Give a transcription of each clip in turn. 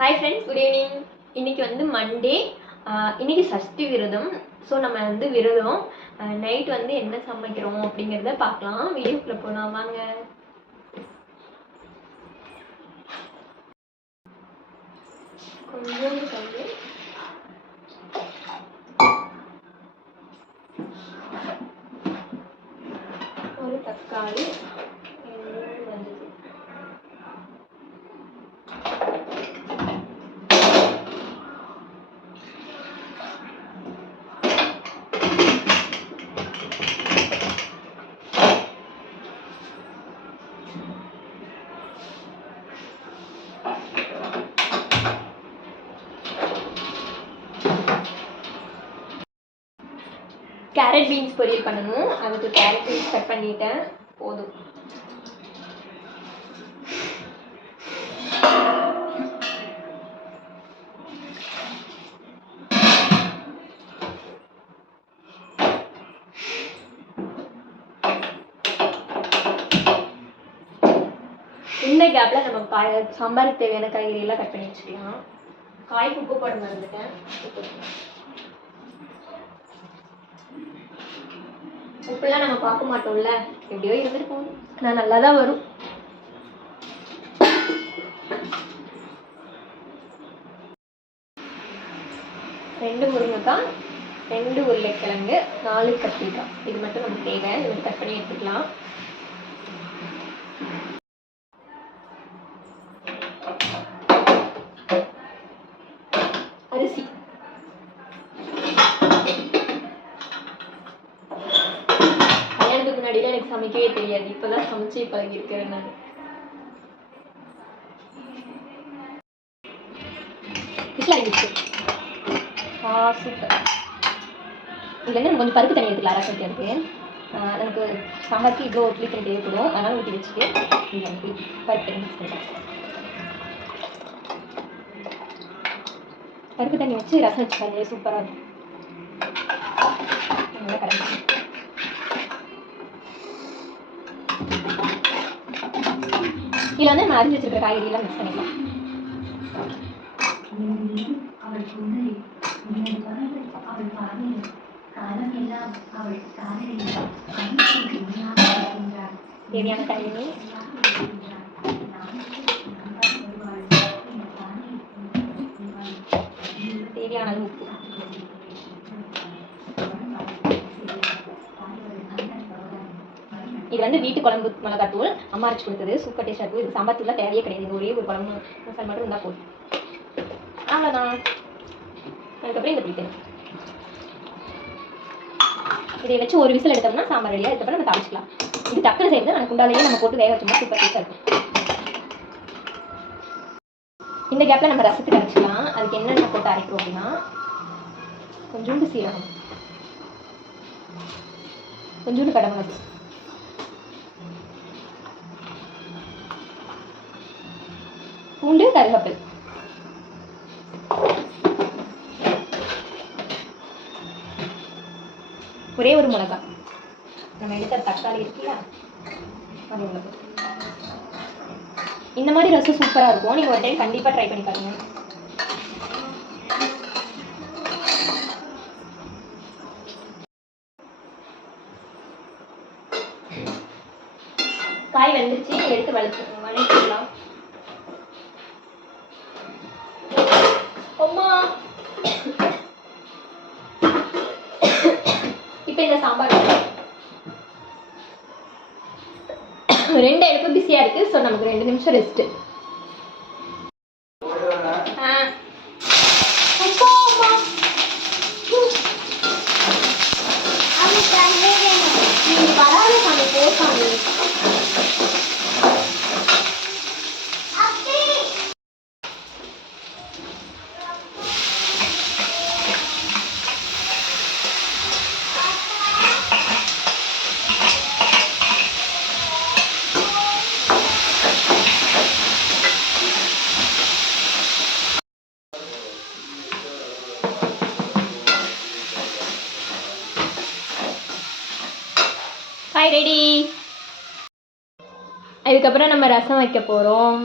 Hi friends, good evening. இன்றைக்கி வந்து Monday. இன்றைக்கி சஷ்டி விரதம். ஸோ நம்ம வந்து விரதம் நைட் வந்து என்ன சமைக்கிறோம் அப்படிங்கிறத பார்க்கலாம். வீடியோக்குள்ளே போகலாம் வாங்க. கொஞ்சோண்டு கண்டு ஒரு தக்காளி, மஞ்சள். கேரட் பீன்ஸ் பொரியல் பண்ணணும். அதுக்கு கேரட் பீன்ஸ் கட் பண்ணிட்டேன். போதும். இந்த கேப்பில் நம்ம சாம்பாருக்கு தேவையான காய்கறியெல்லாம் கட் பண்ணி வச்சுக்கலாம். காய்க்கு உப்பு போட மறந்துட்டேன். உப்புலாம் நம்ம பார்க்க மாட்டோம்ல, எப்படியோ இருந்துருக்கோம். நான் நல்லா தான் வரும். ரெண்டு முருங்கைக்காய், 2 உருளைக்கிழங்கு, 4 கத்திரிக்காய். இது மட்டும் நமக்கு தேவை. இது கட் பண்ணி எடுத்துக்கலாம். அரிசி கல்யாணத்துக்கு முன்னாடிலாம் எனக்கு சமைக்கவே தெரியாது. இப்போதான் சமைச்சு பழகிருக்கிறேன் நான். சூப்பர். இதுலேருந்து நம்ம கொஞ்சம் பருப்பு தண்ணி எடுத்துக்கலாம். அரை வைக்கிறதுக்கு நமக்கு சாம்பாருக்கு இவ்வளோ புளி தண்ணி தேவைப்படும். அதனால் ஊற்றி வச்சுட்டு பருப்பு தண்ணி மிக்ஸ் பண்ணிக்கலாம். பருப்பு தண்ணி வச்சு ரசம் வச்சு பாருங்க, சூப்பராக இருக்கும். நல்லா கரெக்ட். இதில் வந்து நம்ம அரிஞ்சு வச்சுருக்க காய்கறியெல்லாம் மிக்ஸ் பண்ணிக்கலாம். தேவையான தண்ணி, தேவையான உப்பு. இது வந்து வீட்டு குழம்பு மிளகாத்தூள், அம்மா அரைச்சி கொடுத்தது. சூப்பர் டேஸ்டாக இருக்கும். இது சாம்பார் தூள்லாம் தேவையே கிடையாது. ஒரே ஒரு குழம்பு மசாலா மட்டும் இருந்தால் போதும். அவ்வளோதான். அதுக்கப்புறம் இந்த பிடிக்கணும். இதை வச்சு ஒரு விசில் எடுத்தோம்னா சாம்பார் ரெடியாக. இதுக்கப்புறம் நம்ம தாளிச்சிக்கலாம். இது டக்குனு செய்யுது. நான் குண்டாலேயே நம்ம போட்டு வேக வச்சோம்னா சூப்பர் டேஸ்டாக இருக்கும். இந்த கேப்பில் நம்ம ரசத்துக்கு அரைச்சிக்கலாம். அதுக்கு என்னென்ன போட்டு அரைக்கிறோம் அப்படின்னா, கொஞ்சோண்டு சீரகம், கொஞ்சோண்டு கடமிளகு, பூண்டு, கருவேப்பிலை, ஒரே ஒரு மிளகாய், நம்ம எடுத்த தக்காளி இருக்குல்ல அது உங்களுக்கு. இந்த மாதிரி ரசம் சூப்பராக இருக்கும். நீங்கள் ஒரு டைம் கண்டிப்பாக ட்ரை பண்ணி பாருங்க. காய் வெந்துருச்சு. எடுத்து வதக்கிக்கலாம். இப்போ இந்த சாம்பார் 2 அடுப்பு பிஸியாக இருக்குது. ஸோ நமக்கு 2 நிமிஷம் ரெஸ்ட்டு. காய் ரெடி. இதுக்கப்புறம் நம்ம ரசம் வைக்க போகிறோம்.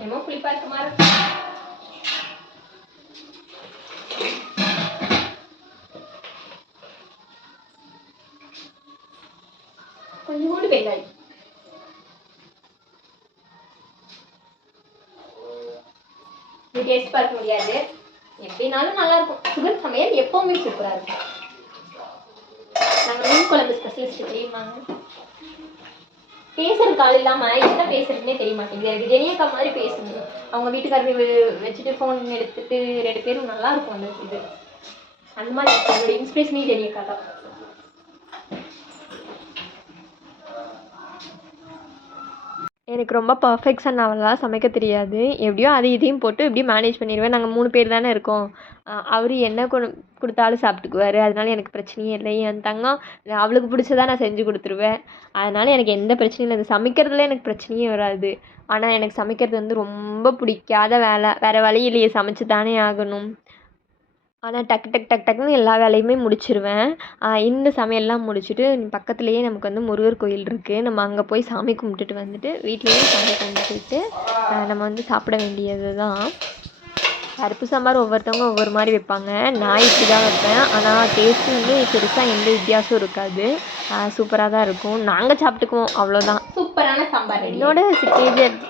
என்னமோ புளிப்பா இருக்க மாதிரி இருக்கு. கொஞ்சம் கூட வெங்காயம் இது டேஸ்ட் பார்க்க முடியாது, எப்படினாலும் நல்லா இருக்கும். சுகர் சமையல் எப்பவுமே சூப்பரா இருக்கும். நாங்கள் மீன் குழம்பு ஸ்பெஷலிஸ்ட் தெரியுமாங்க. பேசுறதுக்கு ஆள் இல்லாமல் என்ன பேசுறதுன்னே தெரிய மாட்டேங்குது. எனக்கு ஜெனியக்கா மாதிரி பேசணும். அவங்க வீட்டுக்காரரை வச்சுட்டு ஃபோன் எடுத்துட்டு 2 பேரும் நல்லா இருக்கும். அந்த இது அந்த மாதிரி என்னோட இன்ஸ்பிரேஷனே ஜெனியக்கா தான். எனக்கு ரொம்ப பர்ஃபெக்ஷன் அவ்வளோவா சமைக்க தெரியாது. எப்படியோ அது இதையும் போட்டு எப்படியும் மேனேஜ் பண்ணிடுவேன். நாங்கள் 3 பேர் தானே இருக்கோம். அவர் என்ன கொடுத்தாலும் சாப்பிட்டுக்குவார். அதனால எனக்கு பிரச்சனையே இல்லை. என் தங்கம் அவளுக்கு பிடிச்சதா நான் செஞ்சு கொடுத்துருவேன். அதனால் எனக்கு எந்த பிரச்சனையும் இல்லை. அது சமைக்கிறதுல எனக்கு பிரச்சனையே வராது. ஆனால் எனக்கு சமைக்கிறது வந்து ரொம்ப பிடிக்காத வேலை. வேறு வழி இல்லையே, சமைச்சு தானே ஆகணும். ஆனால் டக்குன்னு எல்லா வேலையுமே முடிச்சிருவேன். இந்த சமையல்லாம் முடிச்சுட்டு பக்கத்துலேயே நமக்கு வந்து முருகர் கோயில் இருக்குது. நம்ம அங்கே போய் சாமி கும்பிட்டுட்டு வந்துட்டு வீட்லேயே சாமி கும்பிட்டுட்டு நம்ம வந்து சாப்பிட வேண்டியது தான். பருப்பு சாம்பார் ஒவ்வொருத்தவங்க ஒவ்வொரு மாதிரி வைப்பாங்க. நான் இப்படி தான் வைப்பேன். ஆனால் டேஸ்ட்டு வந்து பெருசாக எந்த வித்தியாசம் இருக்காது. சூப்பராக தான் இருக்கும். நாங்கள் சாப்பிட்டுக்குவோம், அவ்வளோதான். சூப்பரான சாம்பார். என்னோட சிக்னேச்சர்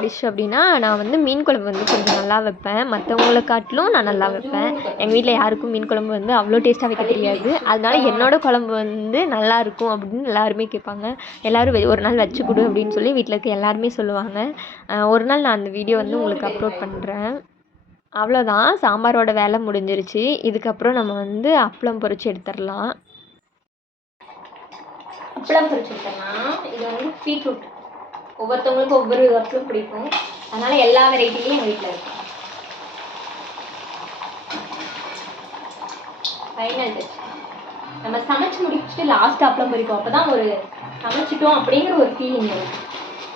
டிஷ் அப்படின்னா நான் வந்து மீன் குழம்பு வந்து கொஞ்சம் நல்லா வைப்பேன். மற்றவங்கள காட்டிலும் நான் நல்லா வைப்பேன். எங்கள் வீட்டில் யாருக்கும் மீன் குழம்பு வந்து அவ்வளோ டேஸ்ட்டாக வைக்க தெரியாது. அதனால என்னோடய குழம்பு வந்து நல்லாயிருக்கும் அப்படின்னு எல்லாருமே கேட்பாங்க. எல்லோரும் ஒரு நாள் வச்சு கொடு அப்படின்னு சொல்லி வீட்டில் இருக்க எல்லாருமே சொல்லுவாங்க. ஒரு நாள் நான் அந்த வீடியோ வந்து உங்களுக்கு அப்லோட் பண்ணுறேன். அவ்வளோதான், சாம்பாரோட வேலை முடிஞ்சிருச்சு. இதுக்கப்புறம் நம்ம வந்து அப்பளம் பொரிச்சு எடுத்துடலாம். அப்பளம் பொரிச்சு எடுத்துடலாம். இது வந்து பீட்ரூட். ஒவ்வொருத்தவங்களுக்கும் ஒவ்வொரு அப்பளம் பிடிக்கும். அதனால எல்லா வெரைட்டிலையும் எங்கள் வீட்டில் இருக்கும். Final touch. நம்ம சமைச்சு முடிச்சுட்டு லாஸ்ட் அப்பளம் பொரிப்போம். அப்போ தான் ஒரு சமைச்சிட்டோம் அப்படிங்கிற ஒரு ஃபீலிங் வரும்.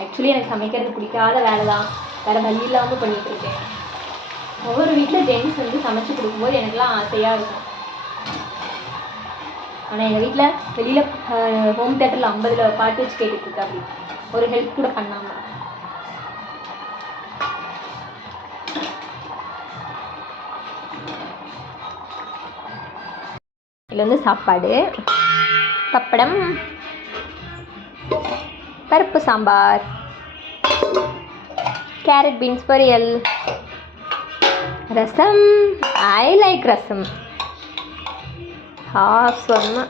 ஆக்சுவலி எனக்கு சமைக்கிறது பிடிக்காத வேலை தான். வேறு வழி இல்லாமல் பண்ணிகிட்ருக்கேன். ஒவ்வொரு வீட்டில் ஜென்ஸ் வந்து சமைச்சு கொடுக்கும்போது எனக்குலாம் ஆசையாக இருக்கும். ஆனால் எங்கள் வீட்டில் வெளியில் ஹோம் தேட்டரில் 50 பாட்டு வச்சு கேட்டுட்ருக்கேன். அப்படி ஒரு ஹெல்ப் கூட பண்ணாமல். இதில் வந்து சாப்பாடு, பப்படம், பருப்பு சாம்பார், கேரட் பீன்ஸ் பொரியல், ரசம். ஐ லைக் ரசம். சொன்ன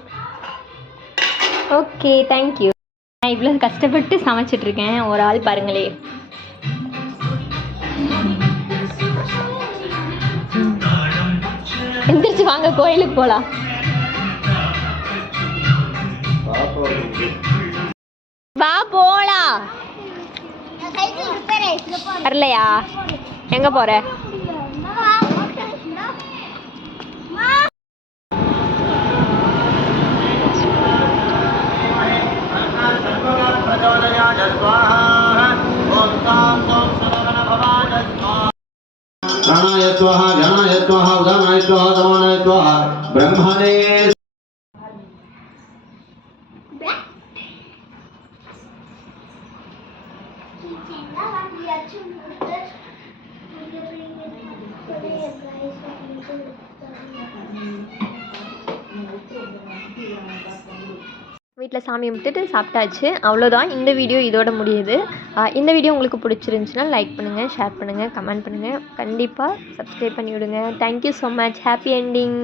ஓகே, தேங்க்யூ. நான் இவ்வளோ கஷ்டப்பட்டு சமைச்சிட்ருக்கேன். ஒரு ஆள் பாருங்களே. எந்திரிச்சு வாங்க, கோயிலுக்கு போகலாம். வா போலாம். வரலையா? எங்க போற? प्राणाय स्वाहा ज्ञानाय स्वाहा उदानाय स्वाहा समानाय स्वाहा ब्रह्मणे வீட்டில் சாமி கும்பிட்டுட்டு சாப்பிட்டாச்சு. அவ்வளோதான், இந்த வீடியோ இதோட முடியுது. இந்த வீடியோ உங்களுக்கு பிடிச்சிருந்துச்சுன்னா லைக் பண்ணுங்கள், ஷேர் பண்ணுங்கள், கமெண்ட் பண்ணுங்கள். கண்டிப்பாக சப்ஸ்கிரைப் பண்ணி விடுங்க. Thank you so much. Happy ending.